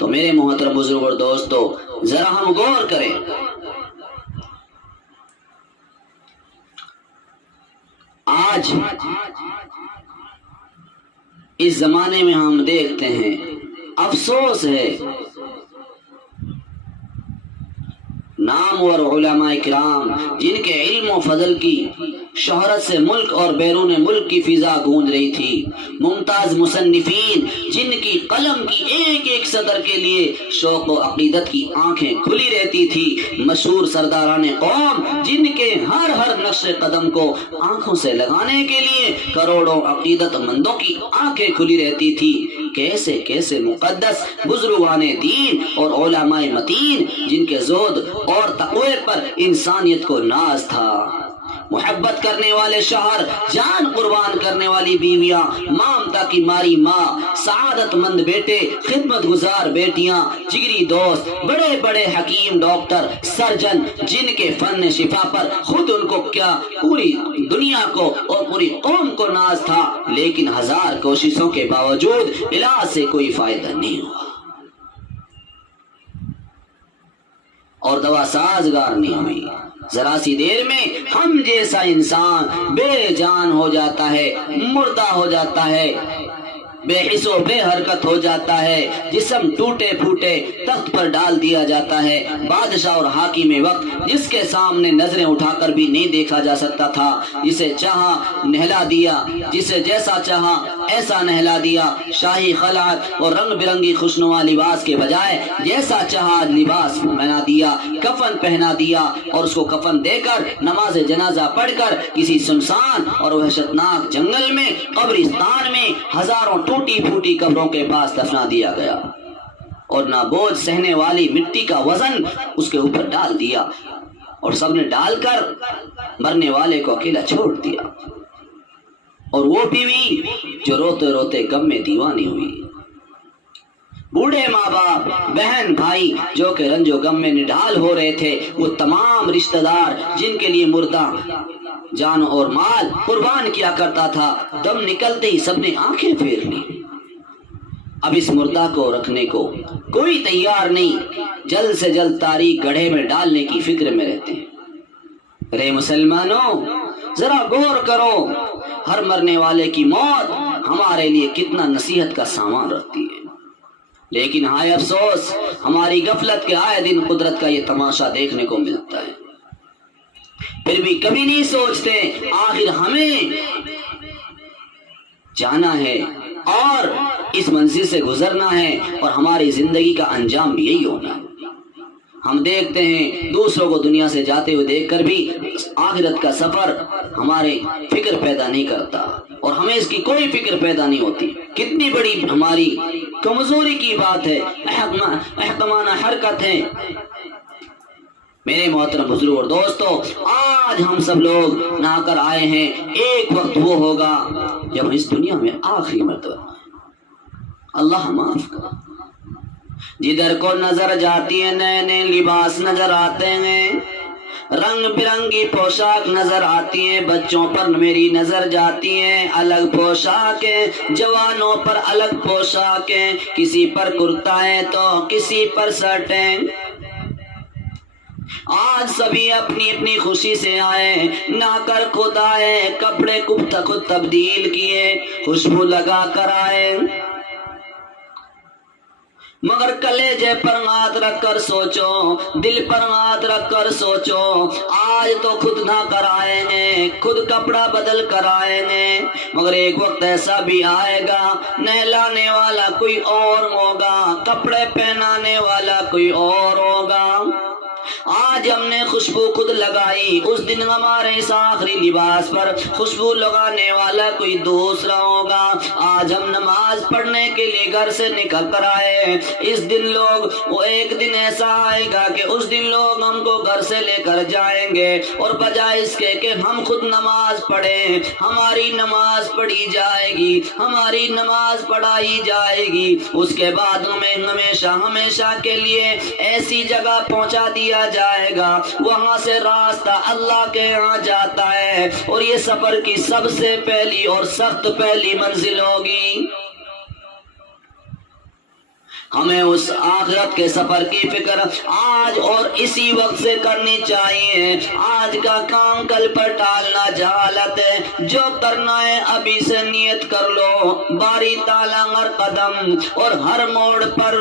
تو میرے محترم بزرگ اور دوستو ذرا ہم غور کریں، آج اس زمانے میں ہم دیکھتے ہیں، افسوس ہے، نامور علماء کرام جن کے علم و فضل کی شہرت سے ملک اور بیرون ملک کی فضا گونج رہی تھی، ممتاز مصنفین جن کی قلم کی ایک ایک سطر کے لیے شوق و عقیدت کی آنکھیں کھلی رہتی تھی، مشہور سرداران قوم جن کے ہر نقش قدم کو آنکھوں سے لگانے کے لیے کروڑوں عقیدت مندوں کی آنکھیں کھلی رہتی تھی، کیسے کیسے مقدس بزرگان دین اور علماء متین جن کے زہد اور تقوی پر انسانیت کو ناز تھا، محبت کرنے والے شوہر، جان قربان کرنے والی بیویاں، مامتا کی ماری ماں، سعادت مند بیٹے، خدمت گزار بیٹیاں، جگری دوست، بڑے بڑے حکیم، ڈاکٹر، سرجن جن کے فن شفا پر خود ان کو کیا پوری دنیا کو اور پوری قوم کو ناز تھا، لیکن ہزار کوششوں کے باوجود علاج سے کوئی فائدہ نہیں ہوا اور دوا سازگار نہیں ہوئی۔ ذرا سی دیر میں ہم جیسا انسان بے جان ہو جاتا ہے، مردہ ہو جاتا ہے، بے حس و بے حرکت ہو جاتا ہے، جسم ٹوٹے پھوٹے تخت پر ڈال دیا جاتا ہے، بادشاہ اور حاکم وقت جس کے سامنے نظریں اٹھا کر بھی نہیں دیکھا جا سکتا تھا، جسے چاہا نہلا دیا، جسے جیسا چاہا ایسا نہلا دیا، شاہی خلعت اور رنگ برنگی خوشنما لباس کے بجائے جیسا چاہا لباس پہنا دیا، کفن پہنا دیا، اور اس کو کفن دے کر نماز جنازہ پڑھ کر کسی سنسان اور وحشتناک جنگل میں، قبرستان میں، ہزاروں ٹوٹی پھوٹی قبروں کے پاس دفنا دیا گیا، اور نہ بوجھ سہنے والی مٹی کا وزن اس کے اوپر ڈال دیا، اور سب نے ڈال کر مرنے والے کو اکیلا چھوڑ دیا، اور وہ بیوی جو روتے روتے غم میں دیوانی ہوئی، بوڑھے ماں باپ، بہن بھائی جو کہ رنج و غم میں نڈھال ہو رہے تھے، وہ تمام رشتہ دار جن کے لیے مردہ جان اور مال قربان کیا کرتا تھا، دم نکلتے ہی سب نے آنکھیں پھیر لی۔ اب اس مردہ کو رکھنے کو کوئی تیار نہیں، جلد سے جلد تاریخ گڑھے میں ڈالنے کی فکر میں رہتے ہیں۔ رے مسلمانوں ذرا غور کرو، ہر مرنے والے کی موت ہمارے لیے کتنا نصیحت کا سامان رکھتی ہے، لیکن ہائے افسوس ہماری غفلت کے آئے دن قدرت کا یہ تماشا دیکھنے کو ملتا ہے، پھر بھی کبھی نہیں سوچتے آخر ہمیں جانا ہے اور اس منزل سے گزرنا ہے، اور ہماری زندگی کا انجام بھی یہی ہونا ہے۔ ہم دیکھتے ہیں دوسروں کو دنیا سے جاتے ہوئے دیکھ کر بھی آخرت کا سفر ہمارے فکر پیدا نہیں کرتا، اور ہمیں اس کی کوئی فکر پیدا نہیں ہوتی۔ کتنی بڑی ہماری کمزوری کی بات ہے، احتمانہ حرکت ہے۔ میرے محترم بزرگ اور دوستو، آج ہم سب لوگ نہا کر آئے ہیں، ایک وقت وہ ہوگا جب اس دنیا میں آخری مرتبہ، اللہ معاف کرے، جدھر کو نظر جاتی ہے نئے نئے لباس نظر آتے ہیں، رنگ برنگی پوشاک نظر آتی ہیں، بچوں پر میری نظر جاتی ہیں، الگ پوشاکیں، جوانوں پر الگ پوشاکیں، کسی پر کرتا ہے تو کسی پر سرٹیں۔ آج سبھی اپنی اپنی خوشی سے آئے، نہ کر خود آئے، کپڑے خود تبدیل کیے، خوشبو لگا کر آئے، مگر کلیجے پر ہاتھ رکھ کر سوچو، دل پر ہاتھ رکھ کر سوچو، آج تو خود نہ کر آئے ہیں، خود کپڑا بدل کر آئے ہیں، مگر ایک وقت ایسا بھی آئے گا نہلانے والا کوئی اور ہوگا، کپڑے پہنانے والا کوئی اور ہوگا۔ آج ہم نے خوشبو خود لگائی، اس دن ہمارے اس آخری لباس پر خوشبو لگانے والا کوئی دوسرا ہوگا۔ آج ہم نماز پڑھنے کے لیے گھر سے نکل کر آئے، اس دن لوگ، وہ ایک دن ایسا آئے گا کہ اس دن لوگ ہم کو گھر سے لے کر جائیں گے، اور بجائے اس کے کہ ہم خود نماز پڑھیں، ہماری نماز پڑھی جائے گی، ہماری نماز پڑھائی جائے گی، اس کے بعد ہمیں ہمیشہ ہمیشہ کے لیے ایسی جگہ پہنچا دیا جائے گا، وہاں سے راستہ اللہ کے ہاں جاتا ہے، اور یہ سفر کی سب سے پہلی اور سخت پہلی منزل ہوگی۔ ہمیں اس آخرت کے سفر کی فکر آج اور اسی وقت سے کرنی چاہیے. آج کا کام کل پر ٹالنا جہالت ہے. جو کرنا ہے ابھی سے نیت کر لو. باری تعالیٰ ہر قدم اور ہر موڑ پر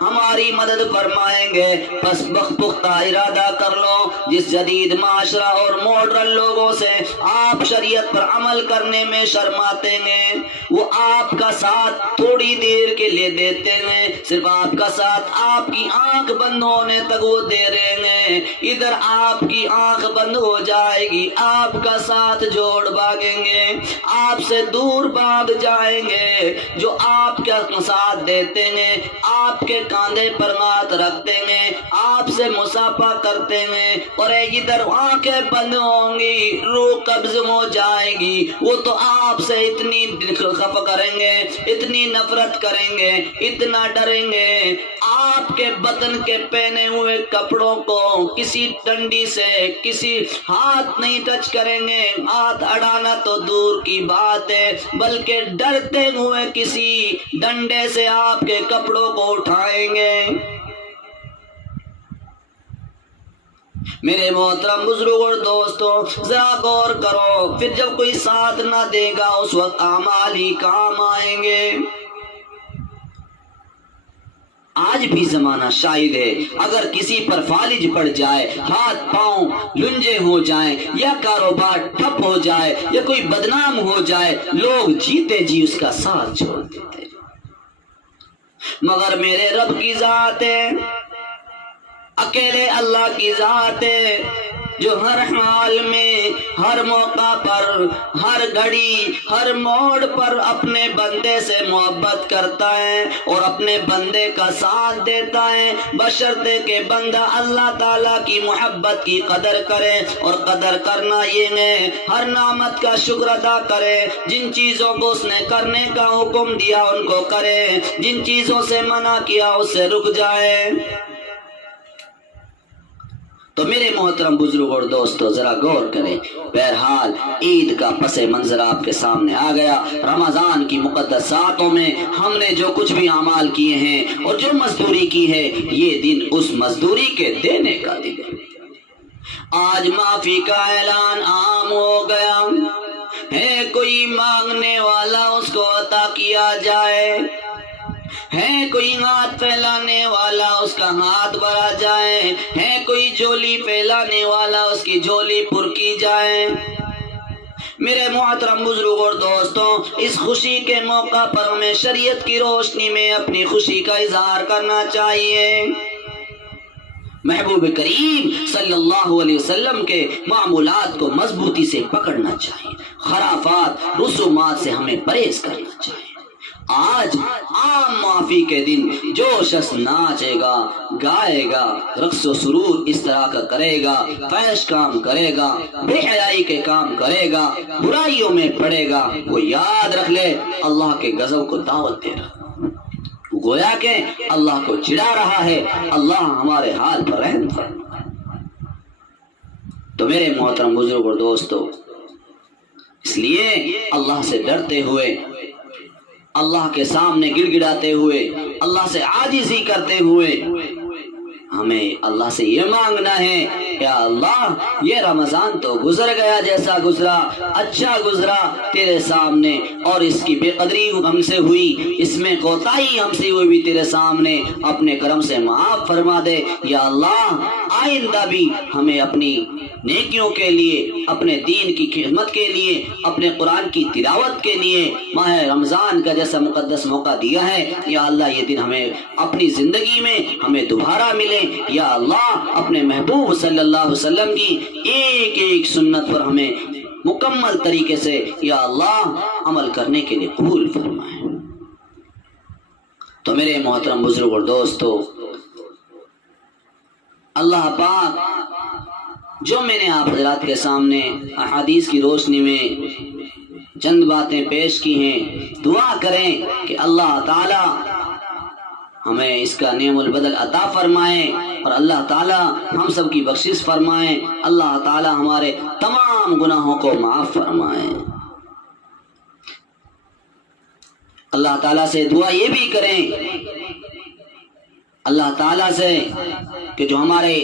ہماری مدد فرمائیں گے. بس پختہ ارادہ کر لو. جس جدید معاشرہ اور ماڈرن لوگوں سے آپ شریعت پر عمل کرنے میں شرماتے ہیں، وہ آپ کا ساتھ تھوڑی دیر کے لیے دیتے ہیں. صرف آپ کا ساتھ آپ کی آنکھ بند ہونے تک وہ دے رہے ہیں. ادھر آپ کی آنکھ بند ہو جائے گی، آپ کا ساتھ جوڑ بھاگیں گے، آپ سے دور بھاگ جائیں گے. جو آپ کا ساتھ دیتے ہیں، آپ کے کاندھے پر ہاتھ رکھتے ہیں، آپ سے مصافحہ کرتے ہیں، اور ادھر آنکھیں بند ہوں گی، روح قبض ہو جائے گی. وہ تو آپ سے اتنی خفا کریں گے، اتنی نفرت کریں گے، اتنا ڈریں گے. آپ کے بدن کے پہنے ہوئے کپڑوں کو کسی ڈنڈی سے کسی ہاتھ نہیں ٹچ کریں گے. ہاتھ اڑانا تو دور کی بات ہے، بلکہ ڈرتے ہوئے کسی ڈنڈے سے آپ کے کپڑوں کو اٹھائیں گے. میرے محترم بزرگ اور دوستو، ذرا غور کرو. پھر جب کوئی ساتھ نہ دے گا اس وقت اعمال ہی کام آئیں گے. آج بھی زمانہ شاہد ہے. اگر کسی پر فالج پڑ جائے، ہاتھ پاؤں لنجے ہو جائیں، یا کاروبار ٹھپ ہو جائے، یا کوئی بدنام ہو جائے، لوگ جیتے جی اس کا ساتھ چھوڑ دیتے. مگر میرے رب کی ذات ہے، اکیلے اللہ کی ذات ہے، جو ہر حال میں، ہر موقع پر، ہر گھڑی، ہر موڑ پر اپنے بندے سے محبت کرتا ہے اور اپنے بندے کا ساتھ دیتا ہے، بشرطے کہ بندہ اللہ تعالیٰ کی محبت کی قدر کرے. اور قدر کرنا یہ ہے ہر نعمت کا شکر ادا کرے. جن چیزوں کو اس نے کرنے کا حکم دیا ان کو کرے، جن چیزوں سے منع کیا اس سے رک جائے. تو میرے محترم بزرگ اور دوستو، ذرا غور کریں. بہرحال عید کا پس منظر آپ کے سامنے آ گیا. رمضان کی مقدس ساعتوں میں ہم نے جو کچھ بھی اعمال کیے ہیں اور جو مزدوری کی ہے، یہ دن اس مزدوری کے دینے کا دن ہے. آج معافی کا اعلان عام ہو گیا ہے. کوئی مانگنے والا اس کو عطا کیا جائے، ہے کوئی ہاتھ پھیلانے والا اس کا ہاتھ بھرا جائے، ہے کوئی جھولی پھیلانے والا اس کی جھولی پر کی جائے. میرے محترم بزرگ اور دوستوں، اس خوشی کے موقع پر ہمیں شریعت کی روشنی میں اپنی خوشی کا اظہار کرنا چاہیے. محبوب کریم صلی اللہ علیہ وسلم کے معمولات کو مضبوطی سے پکڑنا چاہیے. خرافات، رسومات سے ہمیں پرہیز کرنا چاہیے. آج عام معافی کے دن جو شخص ناچے گا، گائے گا، رقص و سرور اس طرح کا کرے گا، فحش کام کرے گا، بے حیائی کے کام کرے گا، برائیوں میں پڑے گا، وہ یاد رکھ لے اللہ کے غضب کو دعوت دے رہا، گویا کہ اللہ کو چڑھا رہا ہے. اللہ ہمارے حال پر رحم فرمائے. تو میرے محترم بزرگ اور دوستو، اس لیے اللہ سے ڈرتے ہوئے، اللہ کے سامنے گڑ گڑاتے ہوئے، اللہ سے عاجزی کرتے ہوئے ہمیں اللہ سے یہ مانگنا ہے، یا اللہ یہ رمضان تو گزر گیا جیسا گزرا، اچھا گزرا تیرے سامنے، اور اس کی بے قدری ہم سے ہوئی، اس میں کوتاہی ہم سے ہوئی بھی تیرے سامنے اپنے کرم سے معاف فرما دے. یا اللہ آئندہ بھی ہمیں اپنی نیکیوں کے لیے، اپنے دین کی خدمت کے لیے، اپنے قرآن کی تلاوت کے لیے ماہ رمضان کا جیسا مقدس موقع دیا ہے، یا اللہ یہ دن ہمیں اپنی زندگی میں ہمیں دوبارہ ملے. یا اللہ اپنے محبوب صلی اللہ علیہ وسلم کی ایک ایک سنت پر ہمیں مکمل طریقے سے یا اللہ عمل کرنے کے لیے قبول فرمائے. تو میرے محترم بزرگ اور دوستو، اللہ پاک جو میں نے آپ حضرات کے سامنے احادیث کی روشنی میں چند باتیں پیش کی ہیں، دعا کریں کہ اللہ تعالی ہمیں اس کا نعم البدل عطا فرمائیں اور اللہ تعالی ہم سب کی بخشش فرمائیں. اللہ تعالی ہمارے تمام گناہوں کو معاف فرمائیں. اللہ تعالیٰ سے دعا یہ بھی کریں اللہ تعالیٰ سے کہ جو ہمارے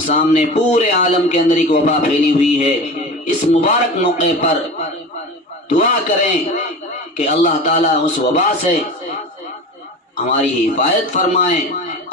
سامنے پورے عالم کے اندر ایک وبا پھیلی ہوئی ہے، اس مبارک موقع پر دعا کریں کہ اللہ تعالیٰ اس وبا سے ہماری حفاظت فرمائیں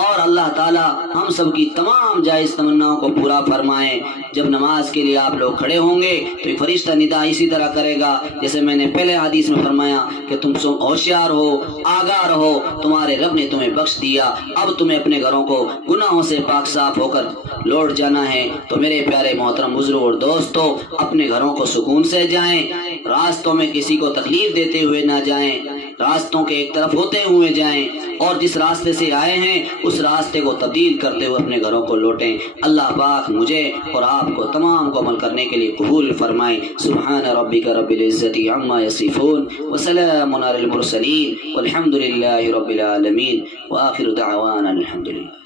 اور اللہ تعالیٰ ہم سب کی تمام جائز تمناؤں کو پورا فرمائیں۔ جب نماز کے لیے آپ لوگ کھڑے ہوں گے تو ایک فرشتہ ندا اسی طرح کرے گا جیسے میں نے پہلے حدیث میں فرمایا کہ تم سب ہوشیار ہو، آگاہ رہو، تمہارے رب نے تمہیں بخش دیا، اب تمہیں اپنے گھروں کو گناہوں سے پاک صاف ہو کر لوٹ جانا ہے۔ تو میرے پیارے محترم بزرگ اور دوستو، اپنے گھروں کو سکون سے جائیں، راستوں میں کسی کو تکلیف دیتے ہوئے نہ جائیں، راستوں کے ایک طرف ہوتے ہوئے جائیں، اور جس راستے سے آئے ہیں اس راستے کو تبدیل کرتے ہوئے اپنے گھروں کو لوٹیں۔ اللہ پاک مجھے اور آپ کو تمام کو عمل کرنے کے لیے قبول فرمائیں۔ سبحان ربک رب العزت عما یصفون وسلام علی المرسلین والحمد للہ رب العالمین وآخر دعوانا الحمد للہ۔